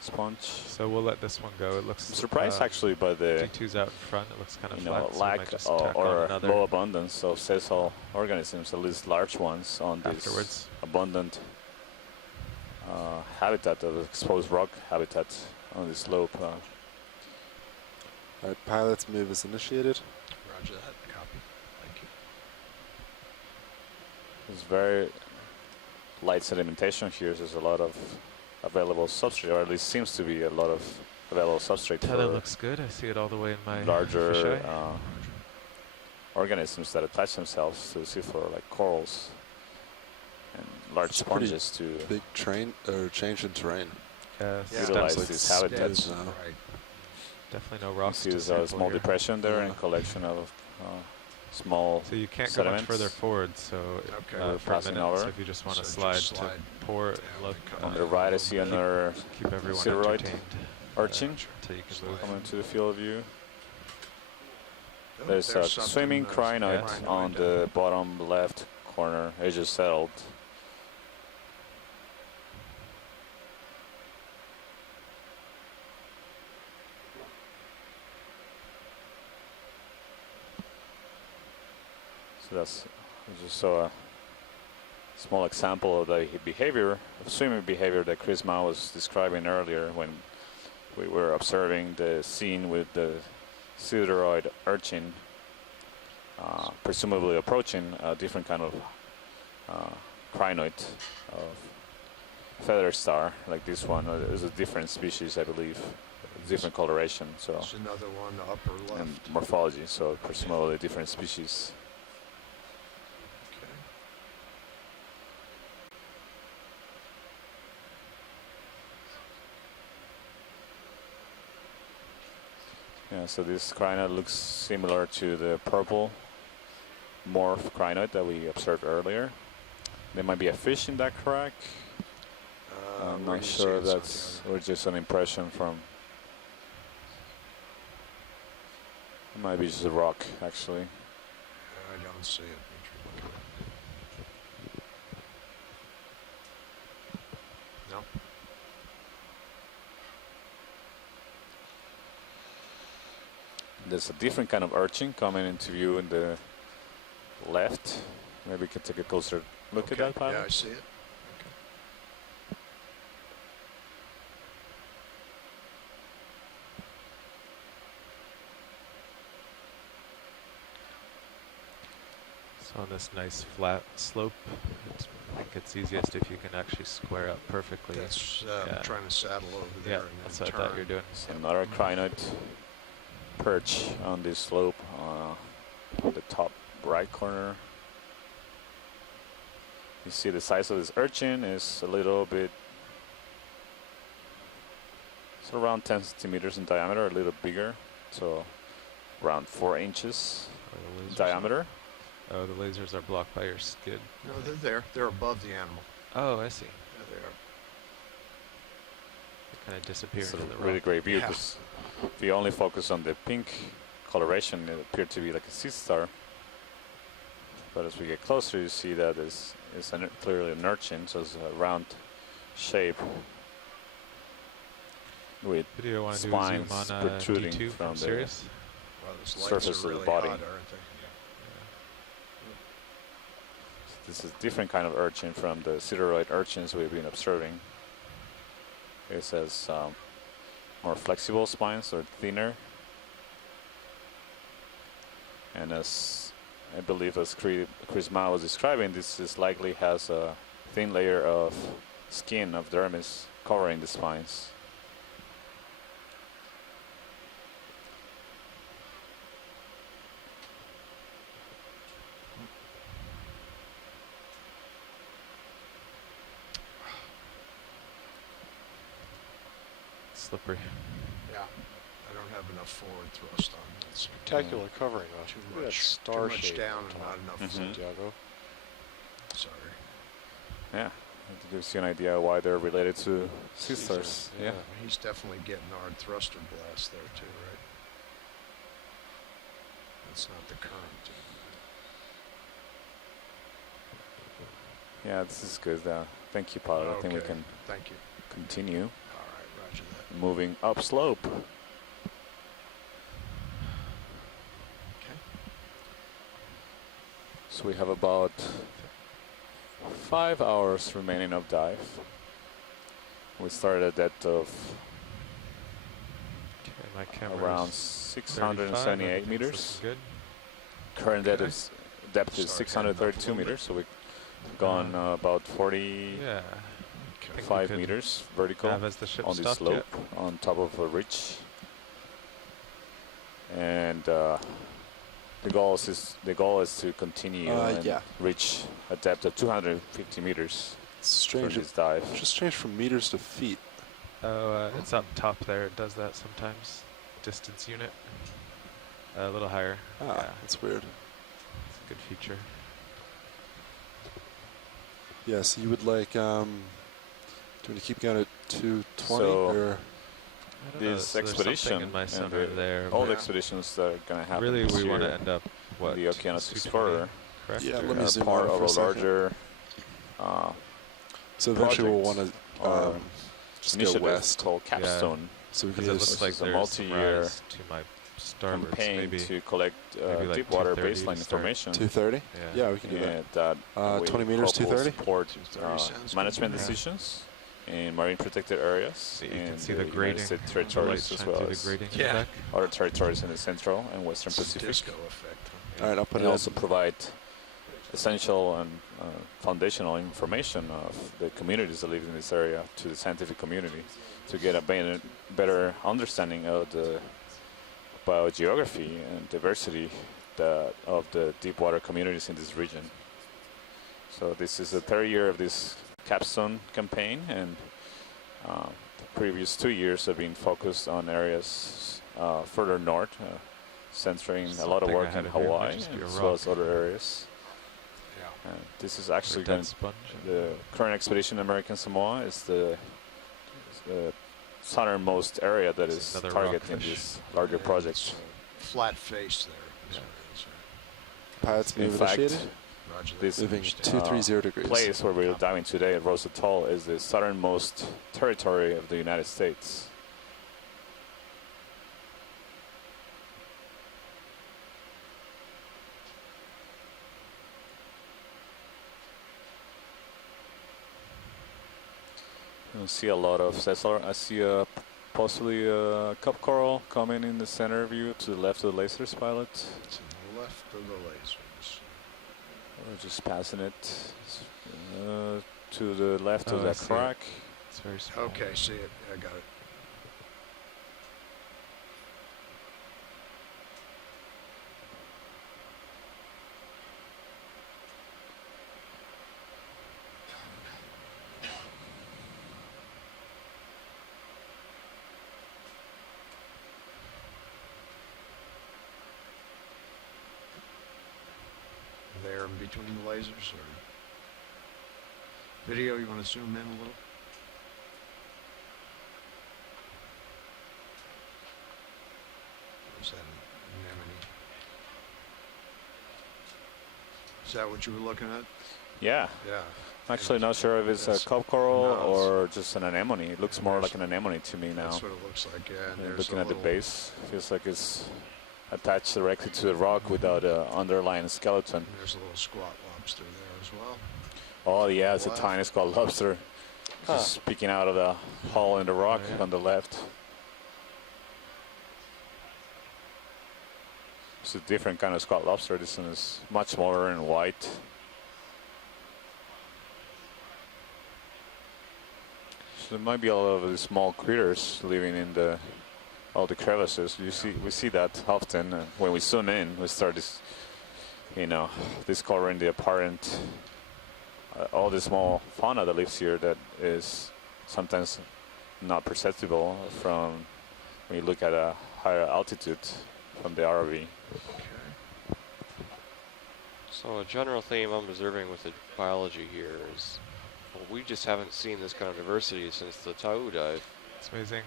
sponge. So we'll let this one go. It looks. I'm surprised actually by the D2's out in front. It looks kind of you flat. know, so we lack might just tack on or another low abundance of sessile organisms, at least large ones, on this afterwards. abundant habitat of exposed rock habitat on this slope. All right, pilot's move is initiated. Roger that. Copy. Thank you. There's very light sedimentation here. There's a lot of available substrate, or at least seems to be a lot of available substrate Tether for looks good. I see it all the way in my larger fisheye. organisms that attach themselves to the seafloor, like corals and large It's a pretty sponges to Big train or change in terrain. Yeah, Yeah. utilize Like these steps habitats. now. Right. definitely no You rocks see to there's a sample small here. depression there Yeah. and collection of small So you can't go sediments. much further forward. So Okay. We're for a passing minute. over. So if you just want to So slide, just to slide pour it, down look, and come on up the a right. I little see bit. another keep everyone Sideroid entertained. urchin Until you can Slide. move. coming to the field of view. Oh, There's a something, swimming crinoid crinoid on down the bottom left corner, edges settled. So that's we just saw a small example of the behavior, of swimming behavior that Chris Mao was describing earlier when we were observing the scene with the Sideroid urchin presumably approaching a different kind of crinoid of feather star like this one. It's a different species, I believe, different coloration, so There's another one upper left. and morphology, so presumably a different species. Okay. Yeah, so this crinoid looks similar to the purple morph crinoid that we observed earlier. There might be a fish in that crack. I'm where not do you see sure it? It's on that's the or just an impression from. It might be just a rock, actually. I don't see it. What you're looking at. No. There's a different kind of urchin coming into view in the left. Maybe we can take a closer look Okay. at that, pilot. Yeah, I see it. So on this nice flat slope, I think it's easiest if you can actually square up perfectly. That's Yeah. trying to saddle over there Yeah, and that's then what I turn. thought you're doing. So another crinoid perch on this slope on the top right corner. You see the size of this urchin is a little bit, it's around 10 centimeters in diameter, a little bigger, so around 4 inches Are the in lasers- diameter. Oh, the lasers are blocked by your skid. No, they're there. They're above the animal. Oh, I see. Yeah, they are. They kind of disappear It's a into the really rock. great view Yeah. because if you only focus on the pink coloration, it appeared to be like a sea star. But as we get closer, you see that it's clearly an urchin, so it's a round shape with Video want to do a zoom spines on protruding D2 from from the Sirius? surface of the body. This is a different kind of urchin from the sideroid urchins we've been observing. It says more flexible spines or thinner. And as I believe as Chris Ma was describing, this is likely has a thin layer of skin of dermis covering the spines. Slippery. Yeah, I don't have enough forward thrust on that. Spectacular covering. Too much, star too much shape down on and top. not enough Mhm. front. Santiago. Sorry. Yeah, it gives you an idea why they're related to sisters. Yeah. He's definitely getting hard thruster blast there too, right? That's not the current. Yeah, this is good. Thank you, pilot. I think we can Thank you. continue All right, roger that. moving upslope. Okay. So we have about 5 hours remaining of dive. We started at depth of Okay, my camera around is 678 35. meters. Good. Current Okay. depth is Start 632 heading up a little meters, so we've gone about 45 Yeah. I think we could meters vertical have as the ship on the stopped slope yet. on top of a ridge. And the goal is to continue and yeah. reach a depth of 250 meters It's for strange. this dive. It's just strange from meters to feet. Oh, it's up top there. It does that sometimes. Distance unit. A little higher. Ah, Yeah, that's weird. it's a good feature. Yeah, so you would like, do you want to keep going at 220 So- or? I don't know, This so there's something expedition in my and center there. all but the expeditions that are going to happen really, this we want to year, end up what? the Okeanos 220, Explorer, correct? Yeah, Or- let me are zoom part out of for a a second. larger So eventually we'll project want to or just go initiative west. called Capstone So we can Because it just, looks like is a there's multi-year some rise to my starboards. campaign Maybe to collect maybe like deep water 230 baseline to start. information. 230? Yeah. Yeah, we can do that. And that 20 we meters, hope will 230? support 230 sounds management good. decisions in marine protected areas So you in can see the the United grading. States The territories lights as shine well through as the grading in Yeah. the back. other territories in the Central and Western It's a Pacific. disco effect. Huh? All right, I'll put And it also provide essential and foundational information of the communities that live in this area to the scientific community to get a better understanding of the biogeography and diversity of the deep water communities in this region. So this is the third year of this Capstone campaign, and the previous 2 years have been focused on areas further north, centering a lot of Something I work had in to do might Hawaii just be a as well as rock. other areas. Yeah. This is actually Or going dead sponge. the current expedition in American Samoa is the southernmost area that It's is another targeting rockfish. this larger Yeah, project. it's a flat face there. Is Yeah. what it is, right? pilots In move fact, initiated. Roger that. this Moving Understand. 230 degrees. place where we're diving today at Rose Atoll is the southernmost territory of the United States. You don't see a lot of Cesar. I see possibly a cup coral coming in the center view to the left of the lasers, pilot. To the left of the lasers. We're just passing it to the left of Oh, I that see it. crack. It's very small. Okay, see it. I got it. There in between the lasers, or video? You want to zoom in a little? Is that an anemone? Is that what you were looking at? Yeah, Yeah. I'm actually not sure if it's a That's- cup coral no, it's- or just an anemone. It looks And more there's- like an anemone to me now. That's what it looks like. Yeah. And there's Looking a at the little- base, feels like it's attached directly to the rock without an underlying skeleton. And there's a little squat lobster there as well. Oh yeah, it's a tiny squat lobster. Just peeking out of the hole in the rock on the left. It's a different kind of squat lobster. This one is much smaller and white. So there might be a lot of these small critters living in all the crevices. We see that often. When we zoom in, we start discovering the apparent all the small fauna that lives here that is sometimes not perceptible from when you look at a higher altitude from the ROV. So a general theme I'm observing with the biology here is, well, we just haven't seen this kind of diversity since the Tau dive. It's amazing.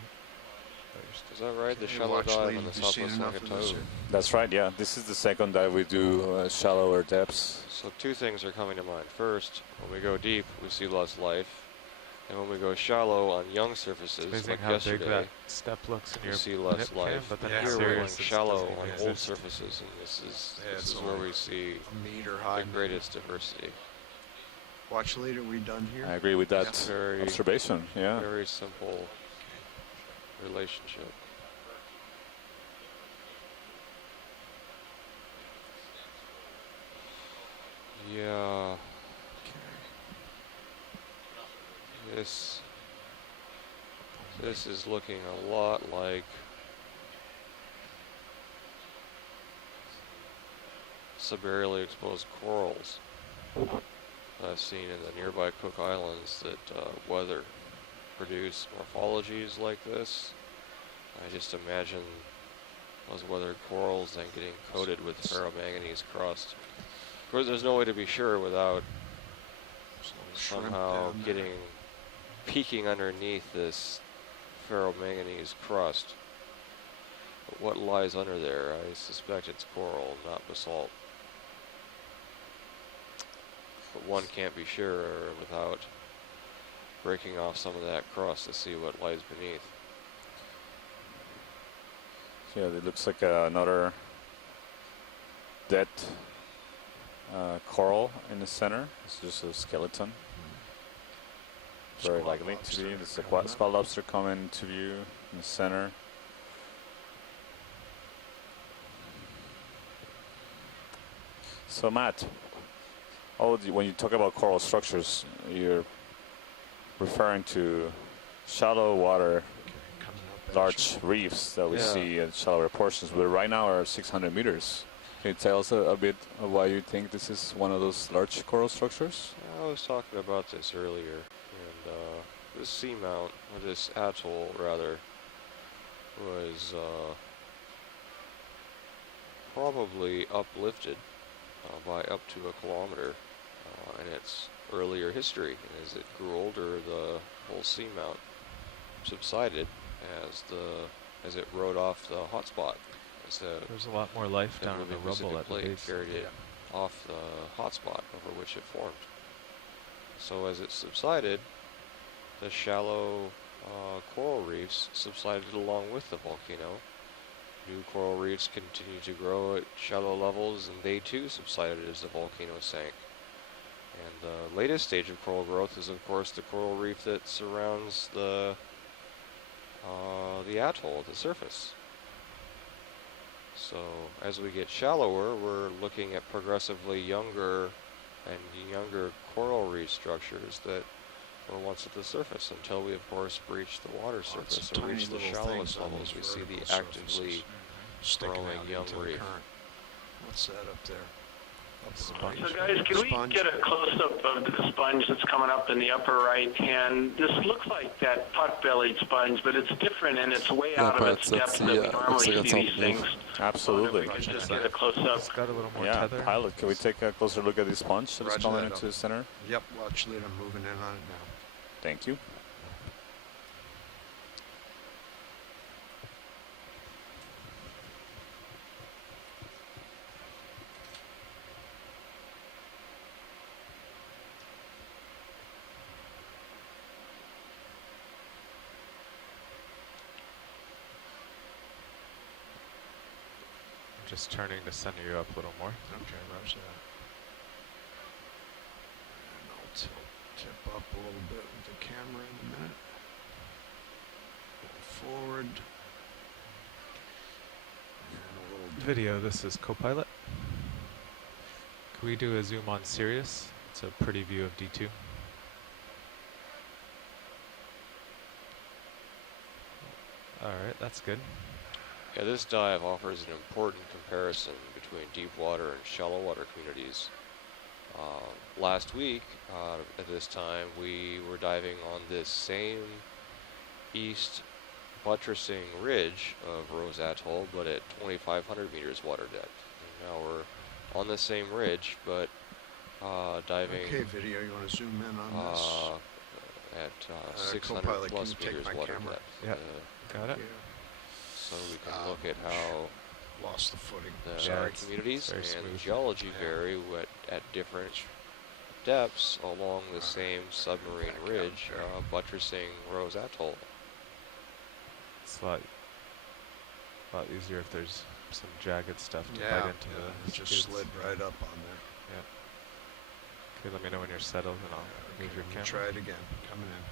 Is that right? The shallow dive on the Southwest Nakatoa. That's right, yeah. This is the second dive we do shallower depths. So two things are coming to mind. First, when we go deep, we see less life. And when we go shallow on young surfaces, like how yesterday, big that step looks in we your see less nip life. cam, but then Yeah, here we're going it's shallow doesn't on even old exist. surfaces, and this is it's where only we see a meter high. the greatest diversity. Watch lead, are we done here? I agree with that It's very, observation, yeah. very simple relationship. Yeah. This is looking a lot like subaerially exposed corals I've seen in the nearby Cook Islands that weather produce morphologies like this. I just imagine those weathered corals then getting coated with ferromanganese crust. Of course, there's no way to be sure without somehow peeking underneath this ferromanganese crust. But what lies under there? I suspect it's coral, not basalt. But one can't be sure without breaking off some of that crust to see what lies beneath. Yeah, it looks like another dead coral in the center. It's just a skeleton. Very likely to be. There's a squat lobster coming to view in the center. So Matt, when you talk about coral structures, you're referring to shallow water, large reefs that we see at shallower portions, but right now are 600 meters. Can you tell us a bit of why you think this is one of those large coral structures? I was talking about this earlier, and this seamount, or this atoll rather, was probably uplifted by up to a kilometer in its earlier history. And as it grew older, the whole seamount subsided as it rode off the hotspot. There's a lot more life down in the rubble at the base. Carried it off the hotspot over which it formed. So as it subsided, the shallow coral reefs subsided along with the volcano. New coral reefs continued to grow at shallow levels, and they too subsided as the volcano sank. And the latest stage of coral growth is, of course, the coral reef that surrounds the atoll at the surface. So as we get shallower, we're looking at progressively younger coral reef structures that were once at the surface until we, of course, breach the water surface or reach the shallowest levels. We see the actively growing young reef. What's that up there? So guys, can we get a close-up of the sponge that's coming up in the upper right hand? This looks like that pot-bellied sponge, but it's different and it's way out of its depth that we normally see these things. Absolutely. If we could just get a close-up. It's got a little more Yeah, tether. pilot, can we take a closer look at this sponge that's coming into the center? Yep, watch lead, I'm moving in on it now. Thank you. just turning to center you up a little more. Okay, roger that. And I'll tip up a little bit with the camera in a minute. Forward. And a little Video, this is Copilot. Can we do a zoom on Sirius? It's a pretty view of D2. Alright, that's good. Yeah, this dive offers an important comparison between deep water and shallow water communities. Last week, at this time, we were diving on this same east buttressing ridge of Rose Atoll, but at 2,500 meters water depth. And now we're on the same ridge, but diving. Okay, video, you want to zoom in on this? At 600 Copilot, plus can you take meters my water camera? depth. Yeah, got it. Yeah. So we can look at how Lost the footing. the Sorry. communities very and smooth. geology Yeah. vary at different depths along the same submarine back out ridge there. buttressing Rose Atoll. It's a lot easier if there's some jagged stuff to Yeah, bite into it the just skids. slid right up on there. Okay, let me know when you're settled and I'll move your Okay, camera. try it again. Coming in.